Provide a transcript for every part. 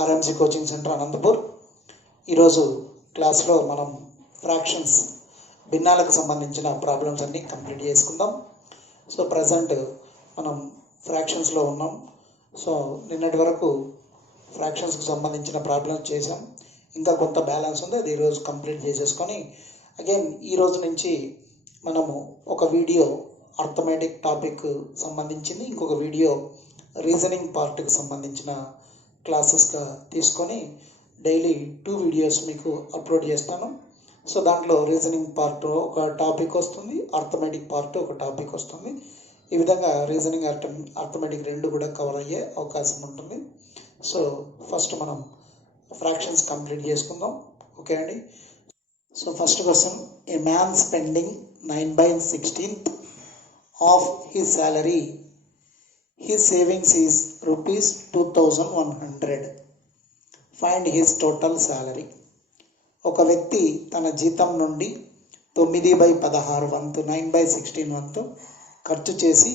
RMC coaching centre Anantapur. ఈరోజు క్లాస్లో మనం ఫ్రాక్షన్స్ భిన్నాలకు సంబంధించిన ప్రాబ్లమ్స్ అన్నీ కంప్లీట్ చేసుకుందాం. సో ప్రజెంట్ మనం ఫ్రాక్షన్స్లో ఉన్నాం. సో నిన్నటి వరకు ఫ్రాక్షన్స్కి సంబంధించిన ప్రాబ్లమ్స్ చేసాం. ఇంకా కొంత బ్యాలెన్స్ ఉంది, అది ఈరోజు కంప్లీట్ చేసేసుకొని అగైన్ ఈరోజు నుంచి మనము ఒక వీడియో అర్థమెటిక్ టాపిక్ సంబంధించింది, ఇంకొక వీడియో రీజనింగ్ పార్ట్కి సంబంధించిన క్లాసెస్గా తీసుకొని డైలీ 2 వీడియోస్ మీకు అప్లోడ్ చేస్తాను. సో దాంట్లో రీజనింగ్ పార్ట్ ఒక టాపిక్ వస్తుంది, అర్థమెటిక్ పార్ట్ ఒక టాపిక్ వస్తుంది. ఈ విధంగా రీజనింగ్ అర్థమెటిక్ రెండు కూడా కవర్ అయ్యే అవకాశం ఉంటుంది. సో ఫస్ట్ మనం ఫ్రాక్షన్స్ కంప్లీట్ చేసుకుందాం. ఓకే అండి. So first question, A man spending 9/16 of his salary, his savings is ₹2100. Find his total salary. ఒక వ్యక్తి తన జీతం నుండి 9/16 వంతు 9/16 వంతు ఖర్చు చేసి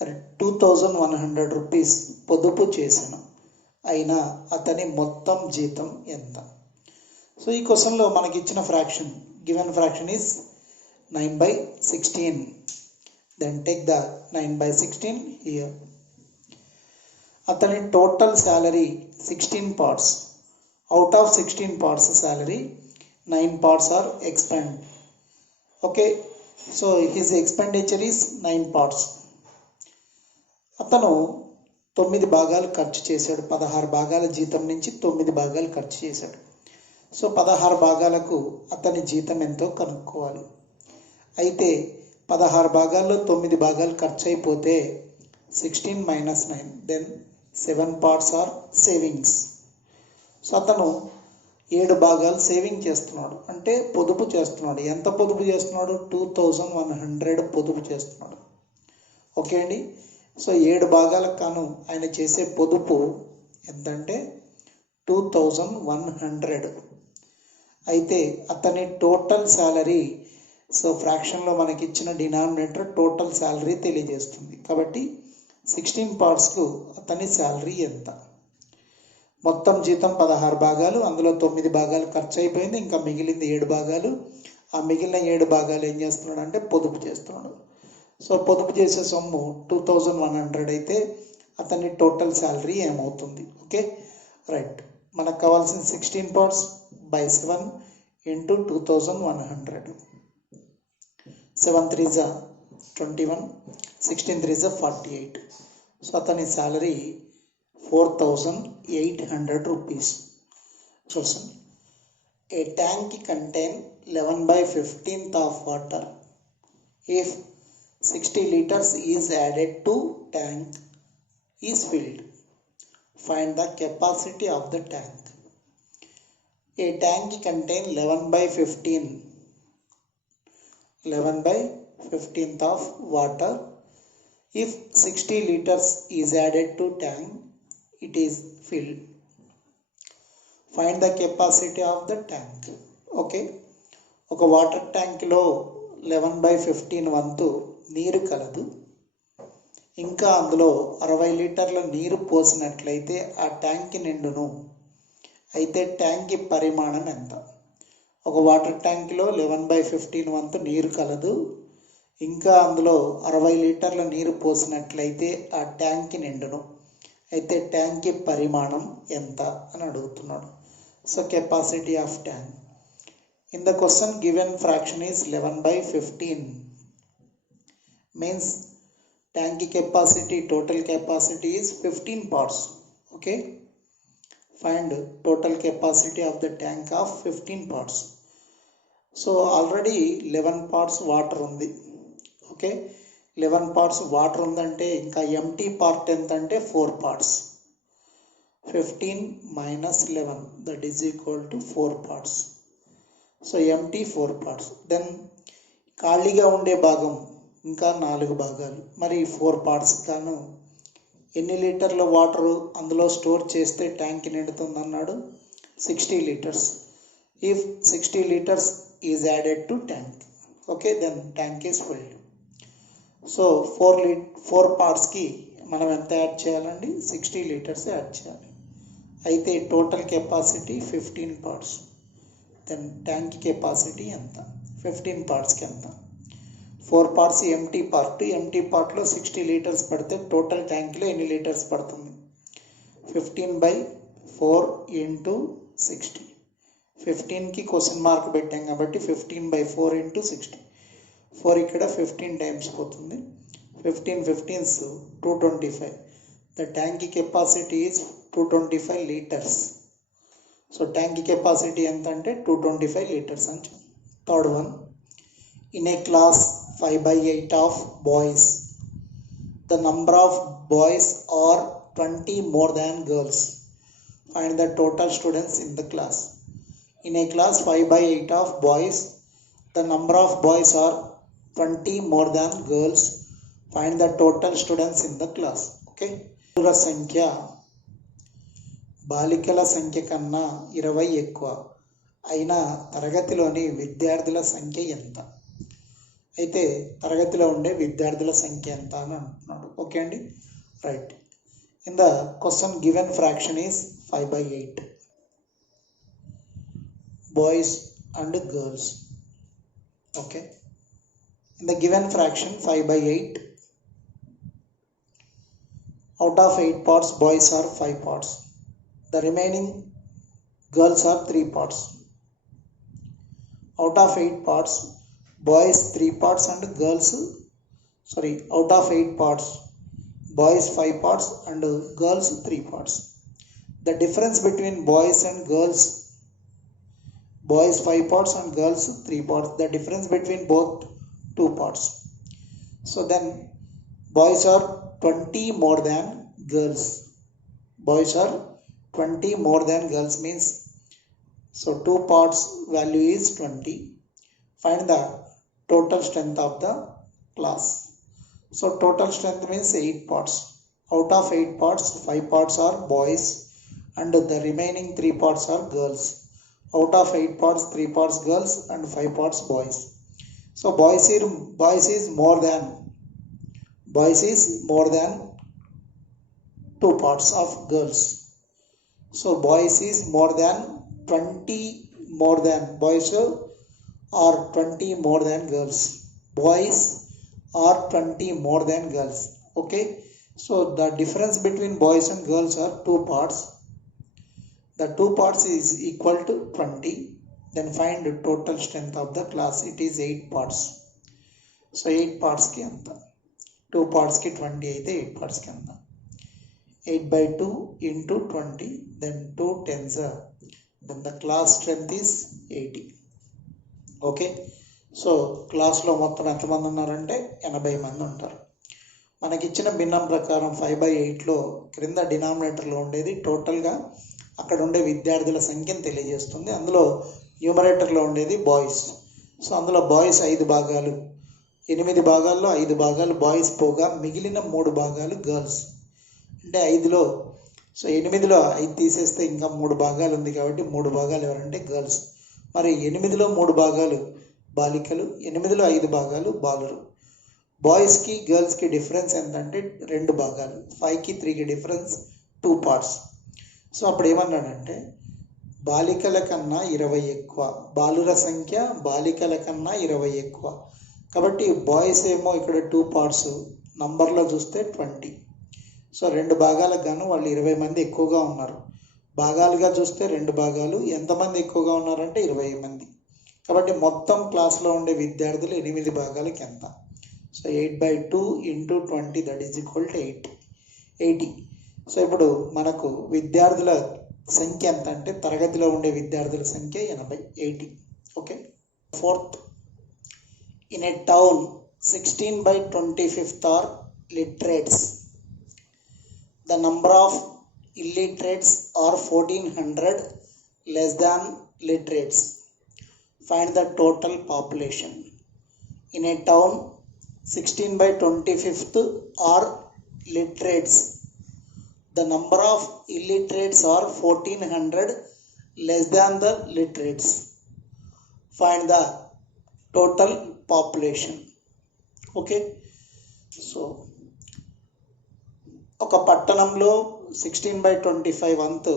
₹2100 పొదుపు చేశాను. అయినా అతని మొత్తం జీతం ఎంత? సో ఈ క్వశ్చన్లో మనకి ఇచ్చిన fraction, given fraction is 9/16. Then take the 9/16 here. అతని టోటల్ శాలరీ 16 parts. అవుట్ ఆఫ్ 16 parts salary, 9 parts are expend. Okay, so his expenditure is 9 parts. అతను 9 భాగాలు ఖర్చు చేశాడు. 16 భాగాల జీతం నుంచి 9 భాగాలు ఖర్చు చేశాడు. సో 16 భాగాలకు అతని జీతం ఎంతో కనుక్కోవాలి. అయితే 16 భాగాల్లో 9 భాగాలు ఖర్చు అయిపోతే 16 - 9, then 7 parts are savings. So అతను 7 భాగాలు సేవింగ్ చేస్తున్నాడు, అంటే పొదుపు చేస్తున్నాడు. ఎంత పొదుపు చేస్తున్నాడు? 2100 పొదుపు చేస్తున్నాడు. ఓకే అండి. సో 7 భాగాలకు కాను ఆయన చేసే పొదుపు ఎంతంటే 2100. అయితే అతని టోటల్ శాలరీ, సో ఫ్రాక్షన్లో మనకి ఇచ్చిన డినామినేటర్ టోటల్ శాలరీ తెలియజేస్తుంది. కాబట్టి 16 partsకు అతని శాలరీ ఎంత? మొత్తం జీతం 16 భాగాలు, అందులో 9 భాగాలు ఖర్చు అయిపోయింది, ఇంకా మిగిలింది 7 భాగాలు. ఆ మిగిలిన 7 భాగాలు ఏం చేస్తున్నాడు అంటే పొదుపు చేస్తున్నాడు. సో పొదుపు చేసే సొమ్ము 2100 అయితే అతని టోటల్ శాలరీ ఏమవుతుంది? Okay right. మనకు కావాల్సిన 16 parts by 7 into 2100. 7 × 3 = 21, 16 × 3 = 48. సో అతని శాలరీ ₹4800. చూడండి, ఏ tank contain 11/15 of water. If 60 liters is added to tank is filled, find the capacity of the tank. A tank contain 11/15 of water. If 60 liters is added to tank, it is filled. Find the capacity of the tank. Okay, ఒక water ట్యాంక్లో 11/15 వంతు నీరు కలదు. ఇంకా అందులో 60 లీటర్ల నీరు పోసినట్లయితే ఆ ట్యాంక్ నిండును. అయితే ట్యాంక్ పరిమాణం ఎంత? ఒక వాటర్ ట్యాంక్లో 11/15 వంతు నీరు కలదు. ఇంకా అందులో 60 లీటర్ల నీరు పోసినట్లయితే ఆ ట్యాంక్ నిండును. అయితే ట్యాంక్ పరిమాణం ఎంత అని అడుగుతున్నాడు. So capacity of tank. In the question given fraction is 11/15. Means tank capacity, total capacity is 15 parts. Okay, find total capacity of the tank of 15 parts. So already 11 parts water ఉంది. Okay, 11 parts water ఉందంటే ఇంకా empty part ఎంత అంటే 4 parts. 15 - 11 that is equal to 4 parts. So empty 4 parts. Then ఖాళీగా ఉండే భాగం ఇంకా 4 భాగాలు. మరి 4 parts కాను ఎన్ని లీటర్ల వాటర్ అందులో స్టోర్ చేస్తే ట్యాంక్ నిండుతుంది అన్నాడు? 60 liters. If 60 liters is added to tank, okay, then tank is filled. So 4 partsకి మనం ఎంత యాడ్ చేయాలండి? 60 liters యాడ్ చేయాలి. అయితే total capacity 15 parts. Then tank capacity ఎంత? 15 పార్ట్స్కి ఎంత? 4 పార్ట్స్ ఎంటీ పార్ట్లో 60 లీటర్స్ పడితే టోటల్ ట్యాంక్లో ఎన్ని లీటర్స్ పడుతుంది? 15/4 × 60. 15కి క్వశ్చన్ మార్క్ పెట్టాం కాబట్టి 15/4 × 60. 4 ఇక్కడ 15 టైమ్స్ పోతుంది. 15 15s 225. The tank capacity is 225 liters. So tank capacity entante 225 liters ante. Third one, in a class 5/8 of boys, the number of boys are 20 more than girls. Find the total students in the class. In a class 5/8 of boys, the number of boys are 20 more than girls. Find the total students in the class. Okay. బాలుర సంఖ్య బాలికల సంఖ్య కన్నా 20 ఎక్కువ అయిన తరగతిలోని విద్యార్థుల సంఖ్య ఎంత? అయితే తరగతిలో ఉండే విద్యార్థుల సంఖ్య ఎంత అని అంటున్నాడు. ఓకే అండి, right. In the question given fraction is 5/8 boys and girls. Okay, in the given fraction 5/8, out of 8 parts boys are 5 parts. The remaining girls are 3 parts. Out of 8 parts boys 3 parts and girls, out of 8 parts boys 5 parts and girls 3 parts. The difference between boys and girls, boys 5 parts and girls 3 parts, the difference between both 2 parts. So then boys are 20 more than girls. Boys are 20 more than girls means, so 2 parts value is 20. Find the total strength of the class. So total strength means 8 parts. Out of 8 parts 5 parts are boys and the remaining 3 parts are girls. Out of 8 parts 3 parts girls and 5 parts boys. So boys is more than 2 parts of girls. So boys is more than 20 more than boys are 20 more than girls. Boys are 20 more than girls. Okay, so the difference between boys and girls are 2 parts. The 2 parts is equal to 20. Then find the total strength of the class. It is 8 parts. So 8 parts ki anta, 2 parts ki 20 aithe 8 parts ki anta, 8/2 into 20, then 2 10s, then the class strength is 80. Okay, so క్లాస్లో మొత్తం ఎంతమంది ఉన్నారంటే 80 మంది ఉంటారు. మనకిచ్చిన భిన్నం ప్రకారం 5/8లో క్రింద డినామినేటర్లో ఉండేది టోటల్గా అక్కడ ఉండే విద్యార్థుల సంఖ్యను తెలియజేస్తుంది. అందులో న్యూమరేటర్లో ఉండేది బాయ్స్. సో అందులో బాయ్స్ 5 భాగాలు, 8 భాగాల్లో 5 భాగాలు బాయ్స్ పోగా మిగిలిన 3 భాగాలు గర్ల్స్. అంటే 5లో, సో 8లో 5 తీసేస్తే ఇంకా 3 భాగాలు ఉంది కాబట్టి 3 భాగాలు ఎవరంటే గర్ల్స్. మరి 8లో 3 భాగాలు బాలికలు, 8లో 5 భాగాలు బాలురు. బాయ్స్కి గర్ల్స్కి డిఫరెన్స్ ఎంతంటే 2 భాగాలు, 5కి 3కి డిఫరెన్స్ 2 పార్ట్స్. సో అప్పుడు ఏమన్నాడంటే బాలికల కన్నా 20 ఎక్కువ, బాలుర సంఖ్య బాలికల కన్నా 20 ఎక్కువ. కాబట్టి బాయ్స్ ఏమో ఇక్కడ 2 పార్ట్స్, నంబర్లో చూస్తే 20. సో 2 భాగాలకు గాను వాళ్ళు 20 మంది ఎక్కువగా ఉన్నారు. భాగాలుగా చూస్తే 2 భాగాలు, ఎంతమంది ఎక్కువగా ఉన్నారంటే 20 మంది. కాబట్టి మొత్తం క్లాస్లో ఉండే విద్యార్థులు 8 భాగాలకి ఎంత? So 8/2 into 20 that is equal to 80. So ఇప్పుడు మనకు విద్యార్థుల సంఖ్య ఎంత అంటే తరగతిలో ఉండే విద్యార్థుల సంఖ్య 80. Okay, fourth, in a town 16/25 are literates. The number of illiterates are 1400 less than literates. Find the total population. In a town 16/25 are literates. The number of illiterates are 1400 less than the literates. Find the total population. Okay, so ఒక పట్టణంలో 16/25 వంతు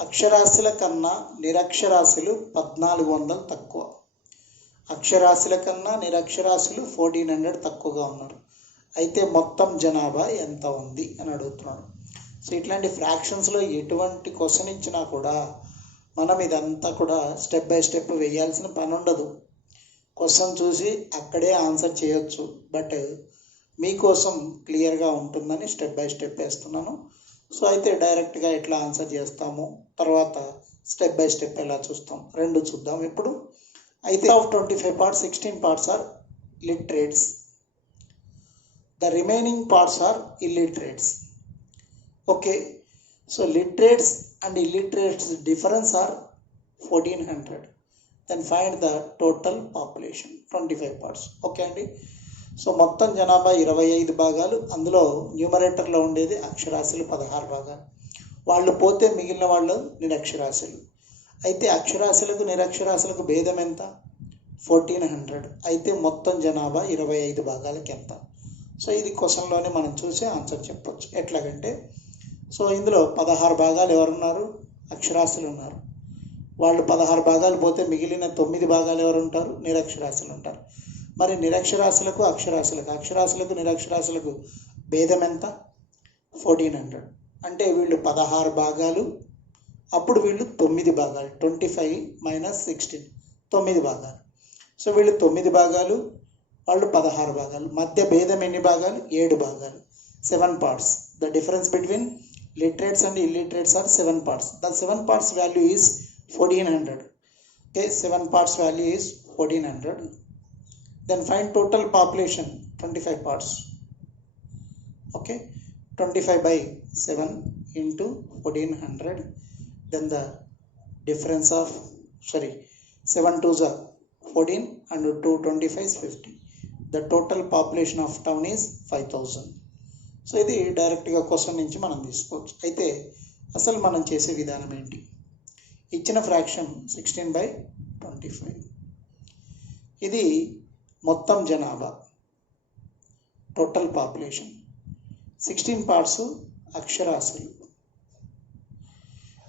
అక్షరాస్యుల కన్నా నిరక్షరాస్యులు 1400 తక్కువ. అక్షరాస్యుల కన్నా నిరక్షరాస్యులు 1400 తక్కువగా ఉన్నారు. అయితే మొత్తం జనాభా ఎంత ఉంది అని అడుగుతున్నాడు. సో ఇట్లాంటి ఫ్రాక్షన్స్లో ఎటువంటి క్వశ్చన్ ఇచ్చినా కూడా మనం ఇదంతా కూడా స్టెప్ బై స్టెప్ వేయాల్సిన పని ఉండదు. క్వశ్చన్ చూసి అక్కడే ఆన్సర్ చేయొచ్చు, బట్ మీకోసం క్లియర్గా ఉంటుందని స్టెప్ బై స్టెప్ వేస్తున్నాను. సో అయితే డైరెక్ట్గా ఎట్లా ఆన్సర్ చేస్తాము, తర్వాత స్టెప్ బై స్టెప్ ఎలా చూస్తాం, రెండు చూద్దాం ఇప్పుడు. అయితే of 25 parts, 16 parts are literates. The remaining parts are illiterates. Okay, so literates and illiterates difference are 1400. Then find the total population, 25 parts. Okay అండి. సో మొత్తం జనాభా 25 భాగాలు, అందులో న్యూమరేటర్లో ఉండేది అక్షరాస్యులు 16 భాగాలు. వాళ్ళు పోతే మిగిలిన వాళ్ళు నిరక్షరాస్యులు. అయితే అక్షరాస్యులకు నిరక్షరాస్యులకు భేదం ఎంత? 1400. అయితే మొత్తం జనాభా 25 భాగాలకి ఎంత? సో ఇది క్వశ్చన్లోనే మనం చూసి ఆన్సర్ చెప్పొచ్చు. ఎట్లాగంటే, సో ఇందులో 16 భాగాలు ఎవరున్నారు? అక్షరాస్యులు ఉన్నారు. వాళ్ళు 16 భాగాలు పోతే మిగిలిన 9 భాగాలు ఎవరు ఉంటారు? నిరక్షరాస్యులు ఉంటారు. మరి నిరక్షరాస్యులకు అక్షరాస్యులకు నిరక్షరాస్యులకు భేదం ఎంత? 1400. అంటే వీళ్ళు 16 భాగాలు, అప్పుడు వీళ్ళు 9 భాగాలు. 25 - 16 9 భాగాలు. సో వీళ్ళు 9 భాగాలు, వాళ్ళు 16 భాగాలు. మధ్య భేదం ఎన్ని భాగాలు? 7 భాగాలు. 7 parts. The difference between literates and illiterates are 7 parts. The 7 parts value is 1400. Okay, 7 parts value is 1400. Then find total population, 25 parts. Okay, 25/7 into 1400. Then the difference of 7 2s are 14 and 2 25 is 50. The total population of town is 5000. So ఇది డైరెక్ట్గా question నుంచి మనం తీసుకోవచ్చు. అయితే అసలు మనం చేసే విధానం ఏంటి? ఇచ్చిన ఫ్రాక్షన్ 16/25. ఇది మొత్తం జనాభా, టోటల్ పాపులేషన్. 16 parts అక్షరాస్యులు.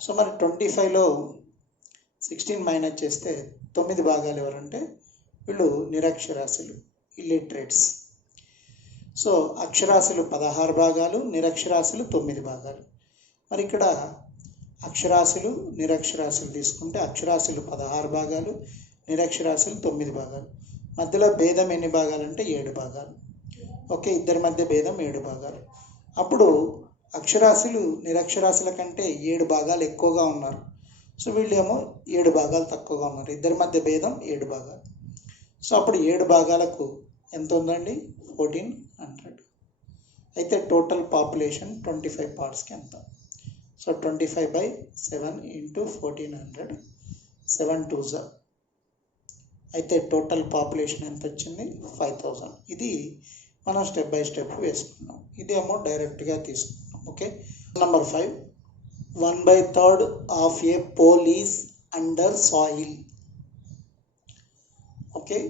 సో మరి 25లో 16 మైనస్ చేస్తే 9 భాగాలు ఎవరంటే వీళ్ళు నిరక్షరాస్యులు, ఇల్లిటరేట్స్. సో అక్షరాస్యులు 16 భాగాలు, నిరక్షరాస్యులు 9 భాగాలు. మరి ఇక్కడ అక్షరాస్యులు నిరక్షరాస్యులు తీసుకుంటే అక్షరాస్యులు 16 భాగాలు, నిరక్షరాస్యులు 9 భాగాలు. మధ్యలో భేదం ఎన్ని భాగాలు అంటే 7 భాగాలు. ఓకే, ఇద్దరి మధ్య భేదం 7 భాగాలు. అప్పుడు అక్షరాస్యులు నిరక్షరాస్యుల కంటే 7 భాగాలు ఎక్కువగా ఉన్నారు. సో వీళ్ళేమో 7 భాగాలు తక్కువగా ఉన్నారు. ఇద్దరి మధ్య భేదం 7 భాగాలు. సో అప్పుడు 7 భాగాలకు ఎంత ఉందండి? 1400. అయితే టోటల్ పాపులేషన్ 25 partsకి ఎంత? So 25/7 into 1400. 7 2s. అయితే టోటల్ పాపులేషన్ ఎంత వచ్చింది? 5000. ఇది మనం స్టెప్ బై స్టెప్ వేసుకున్నాం. ఇదేమో డైరెక్ట్గా తీసుకున్నాం. Okay, number 5. 1/3 of a pole is under soil. Okay,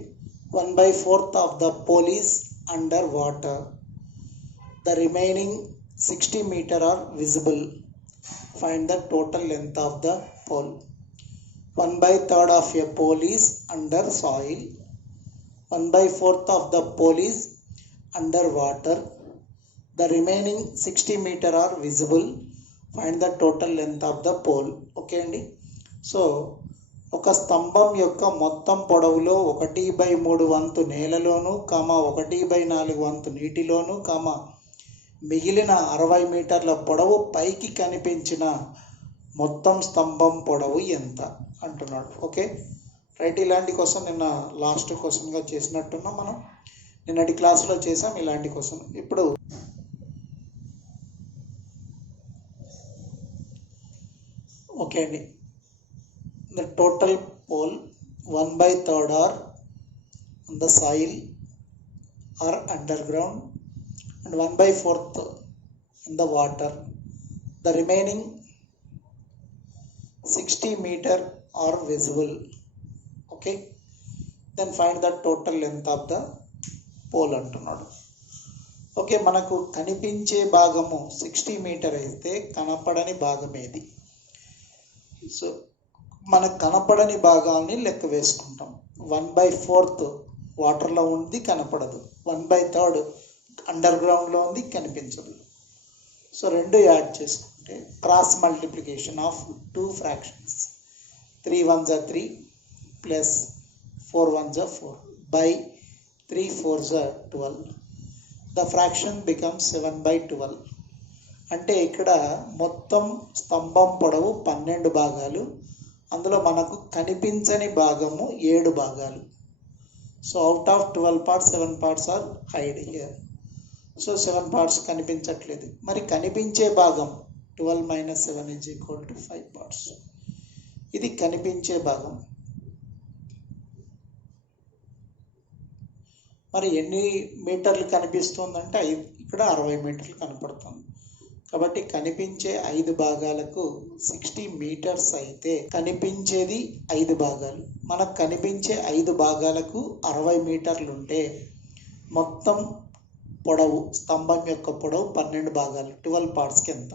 1/4 of the pole is under water. The remaining 60 meters are visible. Find the total length of the pole. 1/3 of a pole is under soil. 1/4 of the pole is under water. The remaining 60 meters are visible. Find the total length of the pole. Okay అండి. So ఒక స్తంభం యొక్క మొత్తం పొడవులో 1/3 వంతు నేలలోను, 1/4 వంతు నీటిలోను, మిగిలిన 60 మీటర్ల పొడవు పైకి కనిపించిన మొత్తం స్తంభం పొడవు ఎంత అంటున్నాడు. Okay right. ఇలాంటి క్వశ్చన్ నిన్న లాస్ట్ క్వశ్చన్గా చేసినట్టున్నాం మనం. నిన్నటి క్లాస్లో చేసాం ఇలాంటి క్వశ్చన్. ఇప్పుడు ఓకే అండి. The total pole 1/3 are on the soil or underground and 1/4 in the water. The remaining 60 meters are visible. Okay, then find the total length of the pole అంటున్నాడు. ఓకే, మనకు కనిపించే భాగము 60 మీటర్ అయితే కనపడని భాగం ఏది? సో మనకు కనపడని భాగాల్ని లెక్క వేసుకుంటాం. 1/4 వాటర్లో ఉంది, కనపడదు. 1/3 అండర్ గ్రౌండ్లో ఉంది, కనిపించదు. సో రెండు యాడ్ చేసుకుంటే cross multiplication of 2 fractions, 3 1s are 3 plus 4 1s are 4 by 3 4s are 12. The fraction becomes 7/12. అంటే ఇక్కడ మొత్తం స్తంభం పొడవు 12 భాగాలు, అందులో మనకు కనిపించని భాగము 7 భాగాలు. So out of 12 parts 7 parts are hide here. So 7 parts కనిపించట్లేదు. మరి కనిపించే భాగం 12 - 7 = 5 parts. ఇది కనిపించే భాగం. మరి ఎన్ని మీటర్లు కనిపిస్తుందంటే ఇక్కడ 60 మీటర్లు కనపడుతుంది. కాబట్టి కనిపించే 5 భాగాలకు 60 మీటర్స్ అయితే కనిపించేది 5 భాగాలు. మనకు కనిపించే 5 భాగాలకు 60 మీటర్లు ఉంటే మొత్తం పొడవు, స్తంభం యొక్క పొడవు 12 భాగాలు, 12 partsకి ఎంత?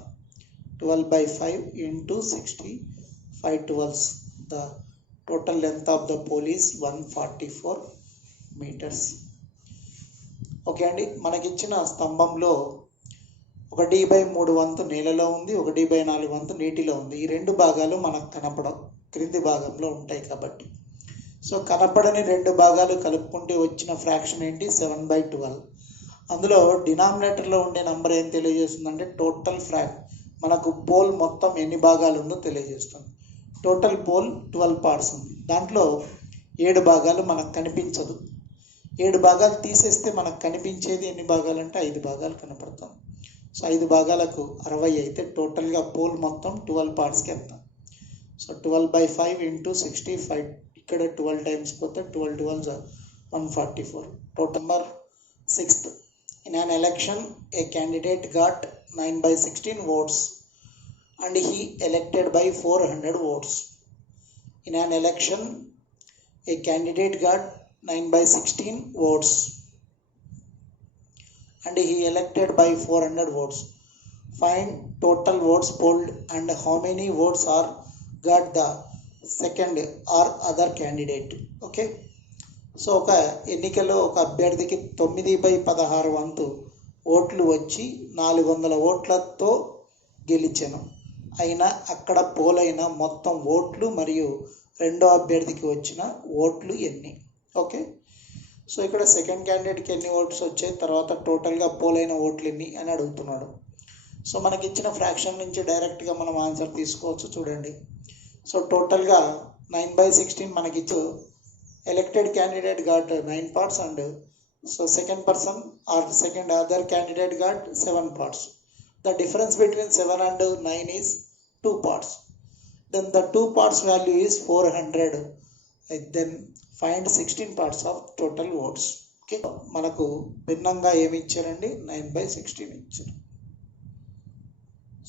12/5 × 60, 5 12s. The total length of the pole is 144 meters. Okay అండి, మనకిచ్చిన స్తంభంలో 1/3 వంతు నేలలో ఉంది, 1/4 వంతు నీటిలో ఉంది. ఈ 2 భాగాలు మనకు కనపడవు, క్రింది భాగంలో ఉంటాయి కాబట్టి. సో కనపడని 2 భాగాలు కలుపుకుంటే వచ్చిన ఫ్రాక్షన్ ఏంటి? 7/12. అందులో డినామినేటర్లో ఉండే నంబర్ ఏం తెలియజేస్తుందంటే టోటల్ మనకు పోల్ మొత్తం ఎన్ని భాగాలు ఉందో తెలియజేస్తుంది. టోటల్ పోల్ 12 parts ఉంది. దాంట్లో 7 భాగాలు మనకు కనిపించదు. 7 భాగాలు తీసేస్తే మనకు కనిపించేది ఎన్ని భాగాలు అంటే 5 భాగాలు కనపడతాం. సో 5 భాగాలకు 60 అయితే టోటల్గా పోల్ మొత్తం 12 partsకి ఎంత? సో 12/5 × 60, 5 ఇక్కడ 12 times పోతే 12 12s are 144. Total number 6th. In an election, a candidate got 9/16 votes and he elected by 400 votes. In an election, a candidate got 9/16 votes and he elected by 400 votes. Find total votes polled and how many votes are got the second or other candidate. Okay. So ఒక ఎన్నికలో ఒక అభ్యర్థికి 9/16 వంతు ఓట్లు వచ్చి 400 ఓట్లతో గెలిచెను. అయినా అక్కడ పోలైన మొత్తం ఓట్లు మరియు రెండో అభ్యర్థికి వచ్చిన ఓట్లు ఎన్ని? ఓకే, సో ఇక్కడ సెకండ్ క్యాండిడేట్కి ఎన్ని ఓట్స్ వచ్చాయి, తర్వాత టోటల్గా పోలైన ఓట్లు ఎన్ని అని అడుగుతున్నాడు. సో మనకి ఇచ్చిన ఫ్రాక్షన్ నుంచి డైరెక్ట్గా మనం ఆన్సర్ తీసుకోవచ్చు. చూడండి, సో టోటల్గా 9/16 మనకిచ్చు elected candidate got 9 parts and so second person or second other candidate got 7 parts. The difference between 7 and 9 is 2 parts. Then the 2 parts value is 400. Then find 16 parts of total votes. Okay, మనకు భిన్నంగా ఏమి ఇచ్చారండి? 9/16 ఇచ్చారు.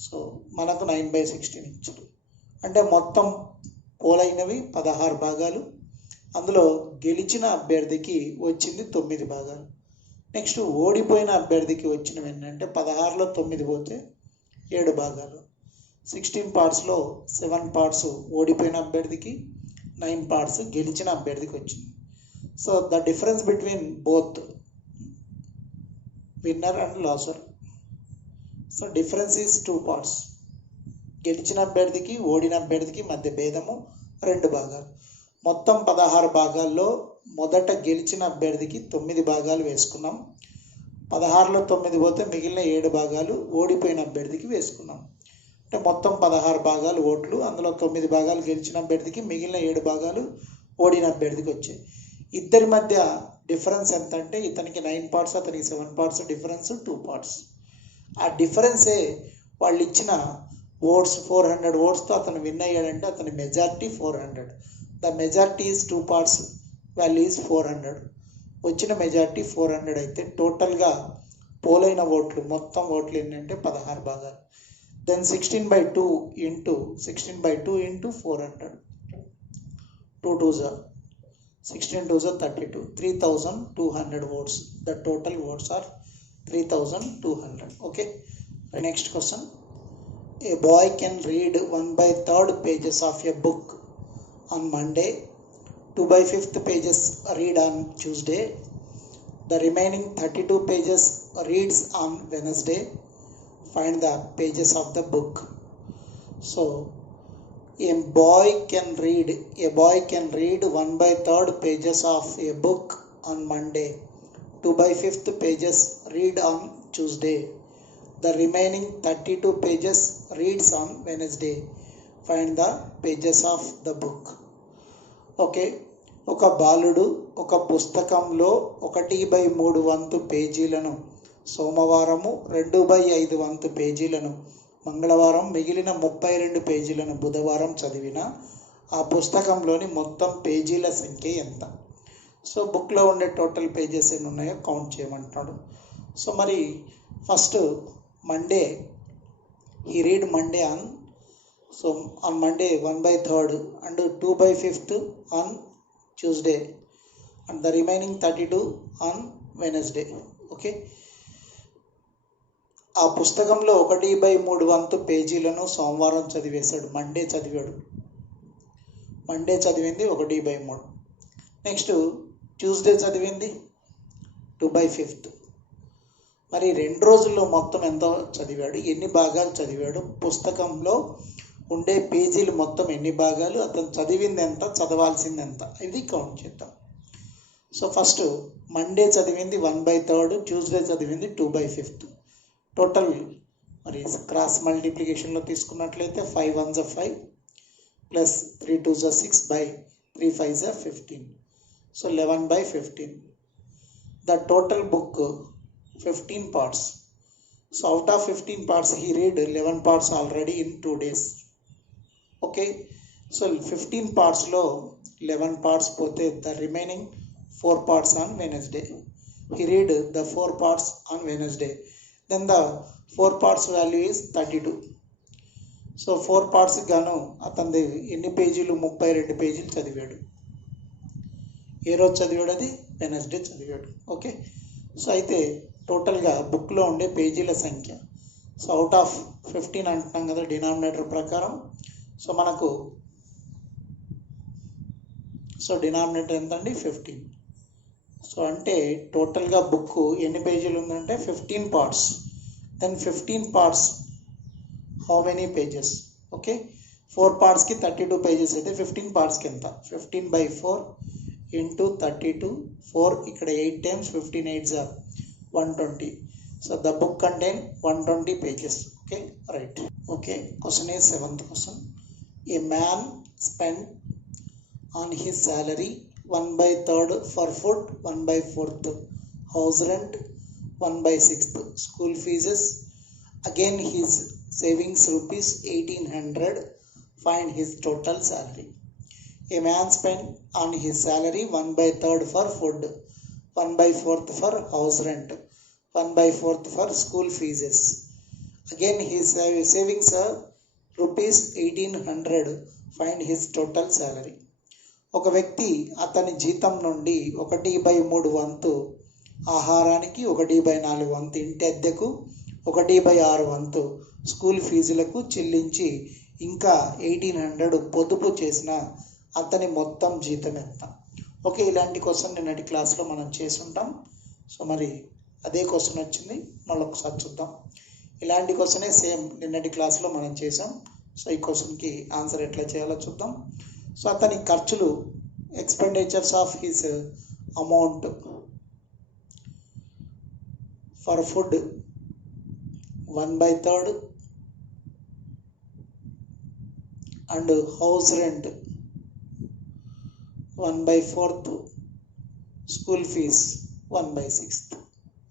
So మనకు 9/16 ఇచ్చారు అంటే మొత్తం పోలైనవి 16 భాగాలు, అందులో గెలిచిన అభ్యర్థికి వచ్చింది 9 భాగాలు. నెక్స్ట్ ఓడిపోయిన అభ్యర్థికి వచ్చినవి ఏంటంటే 16లో 9 పోతే 7 భాగాలు. 16 partsలో 7 parts ఓడిపోయిన అభ్యర్థికి, 9 parts గెలిచిన అభ్యర్థికి వచ్చింది. So the difference between both winner and loser. So difference is 2 parts. గెలిచిన అభ్యర్థికి ఓడిన అభ్యర్థికి మధ్య భేదము 2 భాగాలు. మొత్తం 16 భాగాల్లో మొదట గెలిచిన అభ్యర్థికి 9 భాగాలు వేసుకున్నాం. 16లో 9 పోతే మిగిలిన 7 భాగాలు ఓడిపోయిన అభ్యర్థికి వేసుకున్నాం. అంటే మొత్తం 16 భాగాలు ఓట్లు, అందులో 9 భాగాలు గెలిచిన అభ్యర్థికి, మిగిలిన 7 భాగాలు ఓడిన అభ్యర్థికి వచ్చాయి. ఇద్దరి మధ్య డిఫరెన్స్ ఎంత అంటే ఇతనికి 9 parts, అతనికి 7 parts, డిఫరెన్స్ 2 parts. ఆ డిఫరెన్సే వాళ్ళు ఇచ్చిన ఓట్స్ 400 ఓట్స్తో అతను విన్ అయ్యాడంటే అతని majority 400. The majority is 2 parts, value is 400. వచ్చిన మెజారిటీ 400 అయితే టోటల్గా పోలైన ఓట్లు మొత్తం ఓట్లు ఏంటంటే 16 భాగాలు. Then 16/2 × 400, 2 2s are 16 2s are 32, 3200 votes. The total votes are 3200. Okay. Next question. A boy can read 1/3 pages of a book on Monday, 2/5 pages read on Tuesday, the remaining 32 pages reads on Wednesday. Find the pages of the book. So a boy can read 1/3 pages of a book on Monday, 2/5 pages read on Tuesday, the remaining 32 pages reads on Wednesday. Find the pages of the book. Okay, ఒక బాలుడు ఒక పుస్తకంలో 1/3 వంతు పేజీలను సోమవారము, 2/5 వంతు పేజీలను మంగళవారం, మిగిలిన 32 పేజీలను బుధవారం చదివిన ఆ పుస్తకంలోని మొత్తం పేజీల సంఖ్య ఎంత? సో బుక్లో ఉండే టోటల్ పేజెస్ ఎన్ని ఉన్నాయో కౌంట్ చేయమంటున్నాడు. సో మరి first Monday, he read Monday on Monday 1/3 and 2/5 on Tuesday and the remaining 32 on Wednesday. Okay, ఆ పుస్తకంలో 1/3 వంతు పేజీలను సోమవారం చదివేశాడు. మండే చదివింది 1/3. నెక్స్ట్ ట్యూస్డే చదివింది 2/5. మరి 2 రోజుల్లో మొత్తం ఎంతో చదివాడు, ఎన్ని భాగాలు చదివాడు, పుస్తకంలో ఉండే పేజీలు మొత్తం ఎన్ని భాగాలు, అతను చదివింది ఎంత, చదవాల్సింది ఎంత, ఇది కౌంట్ చేద్దాం. సో ఫస్ట్ మండే చదివింది 1/3, ట్యూస్డే చదివింది 2/5. టోటల్ మరి క్రాస్ మల్టిప్లికేషన్లో తీసుకున్నట్లయితే 5 1s are 5 plus 3 2s are 6 by 3 5s are 15. So 11/15. The total book 15 parts. So out of 15 parts he read 11 parts already in 2 days. Okay, so 15 parts lo 11 parts pote the remaining 4 parts on Wednesday. He read the 4 parts on Wednesday. Then the 4 parts value is 32. So 4 parts గాను అతనిది ఎన్ని పేజీలు, 32 పేజీలు చదివాడు. ఏ రోజు చదివాడు? అది Wednesday చదివాడు. ఓకే, సో అయితే టోటల్గా బుక్లో ఉండే పేజీల సంఖ్య, సో అవుట్ ఆఫ్ 15 అంటున్నాం కదా డినామినేటర్ ప్రకారం. సో మనకు డినామినేటర్ ఎంతండి? 15. సో అంటే టోటల్గా బుక్ ఎన్ని పేజీలు ఉందంటే 15 parts. Then 15 parts how many pages? Okay, 4 partsకి 32 పేజెస్ అయితే 15 partsకి ఎంత? 15/4 into 32, 4 ఇక్కడ 8 times 15 8s are 120. So the book contain 120 pages. Okay, right. Okay, question is 7th question. A man spent on his salary 1/3 for food, 1/4 house rent, 1/6 school fees. Again his savings rupees 1800. Find his total salary. A man spent on his salary 1/3 for food, 1/4 for house rent, 1/4 for school fees. Again his savings are rupees 1800. Find his total salary. ఒక వ్యక్తి అతని జీతం నుండి 1/3 వంతు ఆహారానికి, 1/4 వంతు ఇంటి అద్దెకు, 1/6 వంతు స్కూల్ ఫీజులకు చెల్లించి ఇంకా 1800 పొదుపు చేసిన అతని మొత్తం జీతం ఎంత? ఓకే, ఇలాంటి క్వశ్చన్ నిన్నటి క్లాస్లో మనం చేసి ఉంటాం. సో మరి అదే క్వశ్చన్ వచ్చింది, మళ్ళీ ఒకసారి చూద్దాం. ఇలాంటి క్వశ్చనే సేమ్ నిన్నటి క్లాస్లో మనం చేసాం. సో ఈ క్వశ్చన్కి ఆన్సర్ ఎట్లా చేయాలో చూద్దాం. సో అతని ఖర్చులు, expenditures of his amount for food 1/3 and house rent 1/4, school fees 1/6.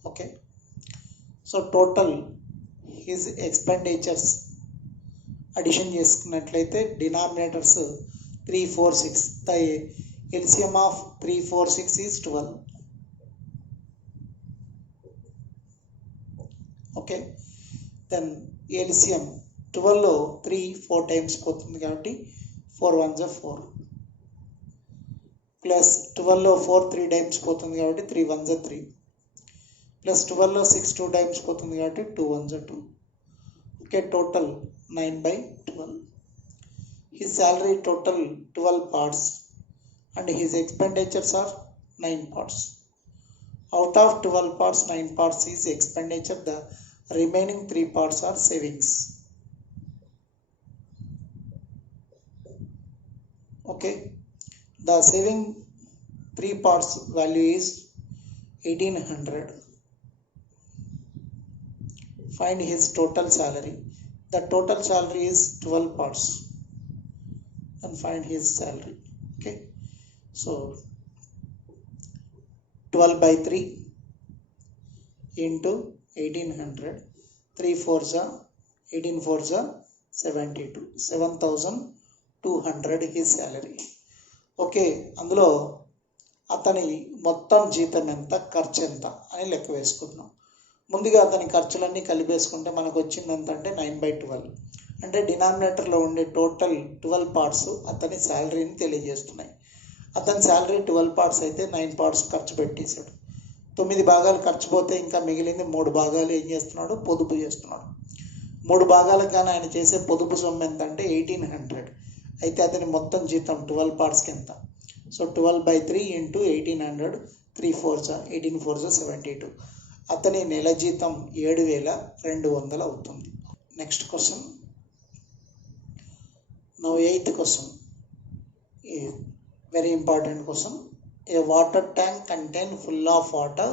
Okay, so total his expenditures addition చేసుకున్నట్లయితే denominators 3 4 6. The LCM of 3 4 6 is 12. Okay, then LCM 12లో 3 4 times పోతుంది కాబట్టి 4 1s are 4 ప్లస్ 12లో 4 3 times పోతుంది కాబట్టి 3 1s are 3 plus 12లో 6 2 times పోతుంది కాబట్టి 2 1s 2. Okay, total 9/12. His salary total 12 parts and his expenditures are 9 parts. Out of 12 parts, 9 parts is expenditure. The remaining 3 parts are savings. Okay, the saving 3 parts value is 1800. Find his total salary. The total salary is 12 parts and find his salary. Okay, so 12/3 into 1800, 3 4s are 18 4s are 72, 7200 his salary. Okay, అందులో అతని మొత్తం జీతం ఎంత, ఖర్చు ఎంత అని లెక్క వేసుకుంటున్నాం. ముందుగా అతని ఖర్చులన్నీ కలిపేసుకుంటే మనకు వచ్చింది ఎంత అంటే 9/12. అంటే డినామినేటర్లో ఉండే టోటల్ 12 parts అతని శాలరీని తెలియజేస్తున్నాయి. అతని శాలరీ 12 parts అయితే 9 parts ఖర్చు పెట్టేశాడు. 9 భాగాలు ఖర్చు పోతే ఇంకా మిగిలింది 3 భాగాలు ఏం చేస్తున్నాడు, పొదుపు చేస్తున్నాడు. 3 భాగాలకు కానీ ఆయన చేసే పొదుపు సొమ్ము ఎంత అంటే 1800. అయితే అతని మొత్తం జీతం 12 partsకి ఎంత? So 12/3 into 1800, 3 4s 18 4s 72. అతని నెల జీతం 7200 అవుతుంది. Next question. Now 8th question. Very important question. A water tank contains full of water.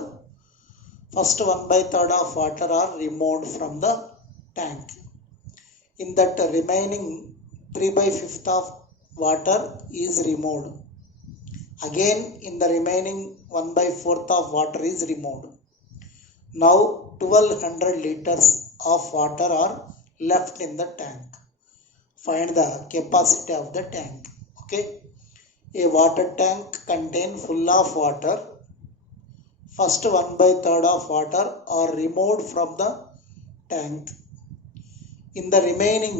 First 1/3 of water are removed from the tank. In that remaining 3/5 of water is removed. Again in the remaining 1/4 of water is removed. Now 1200 liters of water are left in the tank. Find the capacity of the tank. Okay, a water tank contains full of water. First 1/3 of water are removed from the tank. In the remaining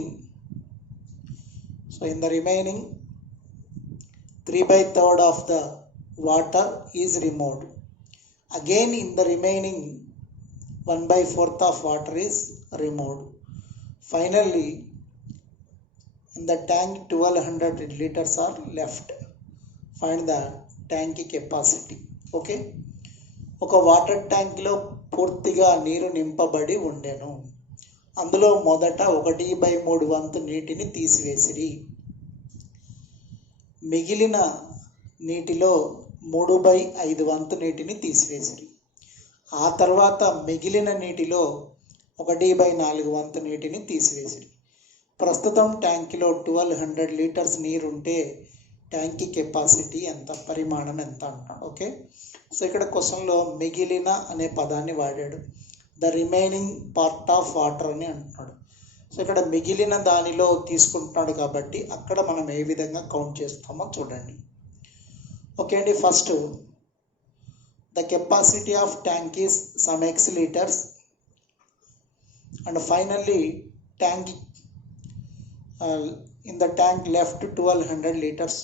3/3 of the water is removed. Again in the remaining 1/4 of water is removed. Finally in the tank 1200 liters are left. Find the tank capacity. Okay, ఒక water ట్యాంక్లో పూర్తిగా నీరు నింపబడి ఉండెను. అందులో మొదట 1/3 వంతు నీటిని తీసివేసిరి. మిగిలిన నీటిలో 3/5 వంతు నీటిని తీసివేసిరి. ఆ తర్వాత మిగిలిన నీటిలో 1/4 వంతు నీటిని తీసివేసిరి. ప్రస్తుతం ట్యాంక్లో 1200 లీటర్స్ నీరుంటే ట్యాంక్ కెపాసిటీ ఎంత, పరిమాణం ఎంత అంటాడు. ఓకే, సో ఇక్కడ క్వశ్చన్లో మిగిలిన అనే పదాన్ని వాడాడు. The remaining part of water అని అంటున్నాడు. సో ఇక్కడ మిగిలిన దానిలో తీసుకుంటున్నాడు కాబట్టి అక్కడ మనం ఏ విధంగా కౌంట్ చేస్తామో చూడండి. ఓకే అండి, first the capacity of tank is some x litres and finally tank in the tank left 1200 litres.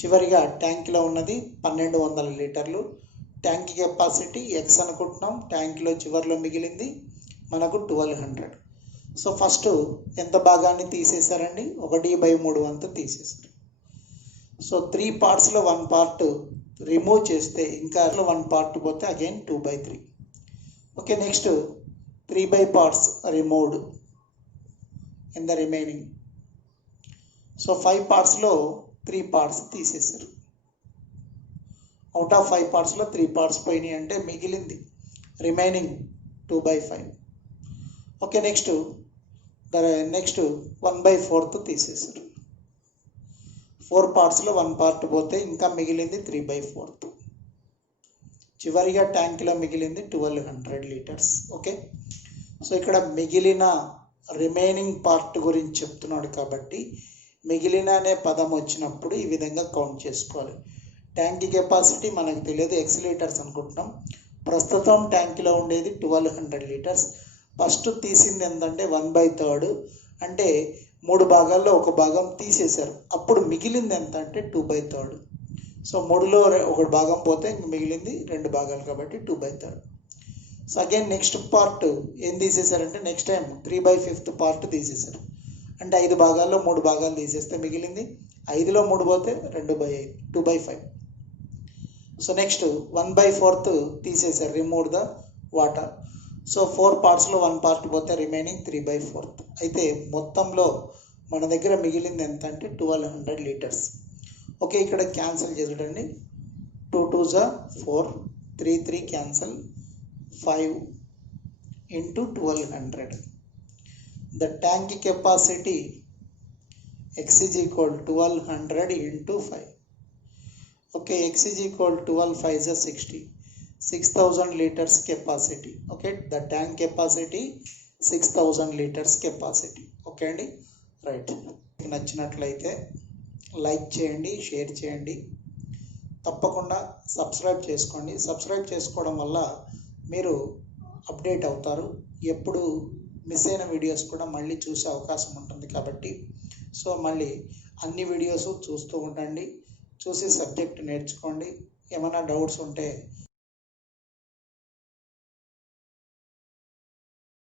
చివరిగా ట్యాంక్లో ఉన్నది 1200 లీటర్లు. ట్యాంక్ కెపాసిటీ x అనుకుంటున్నాం. ట్యాంక్లో చివరిలో మిగిలింది మనకు 1200. సో ఫస్ట్ ఎంత భాగాన్ని తీసేశారండి, 1/3 వంతు తీసేశారు. సో 3 partsలో 1 part రిమూవ్ చేస్తే ఇంకా 1 part పోతే again 2/3. Okay, next 3 parts removed in the remaining. So 5 partsలో 3 parts తీసేశారు. అవుట్ ఆఫ్ 5 partsలో 3 parts పోయినాయి అంటే మిగిలింది రిమైనింగ్ 2/5. ఓకే, నెక్స్ట్ 1/4 తీసేశారు. 4 partsలో 1 part పోతే ఇంకా మిగిలింది 3/4. చివరిగా ట్యాంక్లో మిగిలింది 1200 లీటర్స్. ఓకే, సో ఇక్కడ మిగిలిన రిమైనింగ్ పార్ట్ గురించి చెప్తున్నాడు కాబట్టి మిగిలిన అనే పదం వచ్చినప్పుడు ఈ విధంగా కౌంట్ చేసుకోవాలి. ట్యాంక్ కెపాసిటీ మనకు తెలియదు, x లీటర్స్ అనుకుంటున్నాం. ప్రస్తుతం ట్యాంక్లో ఉండేది 1200 లీటర్స్. ఫస్ట్ తీసింది ఎంతంటే 1/3, అంటే 3 భాగాల్లో 1 భాగం తీసేశారు. అప్పుడు మిగిలింది ఎంత అంటే 2/3. సో 3లో ఒకటి భాగం పోతే ఇంక మిగిలింది 2 భాగాలు కాబట్టి 2/3. సో అగైన్ నెక్స్ట్ పార్ట్ ఏం తీసేశారంటే నెక్స్ట్ టైం 3/5 పార్ట్ తీసేశారు. అంటే 5 భాగాల్లో 3 భాగాలు తీసేస్తే మిగిలింది 5లో 3 పోతే 2/5 2/5. సో నెక్స్ట్ 1/4 తీసేశారు, remove the water. So 4 పార్ట్స్లో 1 part పోతే రిమైనింగ్ 3/4. అయితే మొత్తంలో మన దగ్గర మిగిలింది ఎంత అంటే 1200 లీటర్స్. ఓకే, ఇక్కడ cancel చేసేటండి. 2 2s 4, 3 3 cancel, 5 into 1200. The tank capacity x is equal to 1200 into 5. Okay, x is equal to 12 5 is 60. 6000 liters capacity. Okay, the tank capacity 6000 liters capacity. Okay అండి, రైట్. నచ్చినట్లయితే లైక్ చేయండి, share చేయండి, తప్పకుండా subscribe చేసుకోండి. Subscribe చేసుకోవడం వల్ల మీరు update అవుతారు. ఎప్పుడు మిస్ అయిన వీడియోస్ కూడా మళ్ళీ చూసే అవకాశం ఉంటుంది కాబట్టి సో మళ్ళీ అన్ని వీడియోస్ చూస్తూ ఉండండి. చూసి సబ్జెక్ట్ నేర్చుకోండి. ఏమైనా డౌట్స్ ఉంటే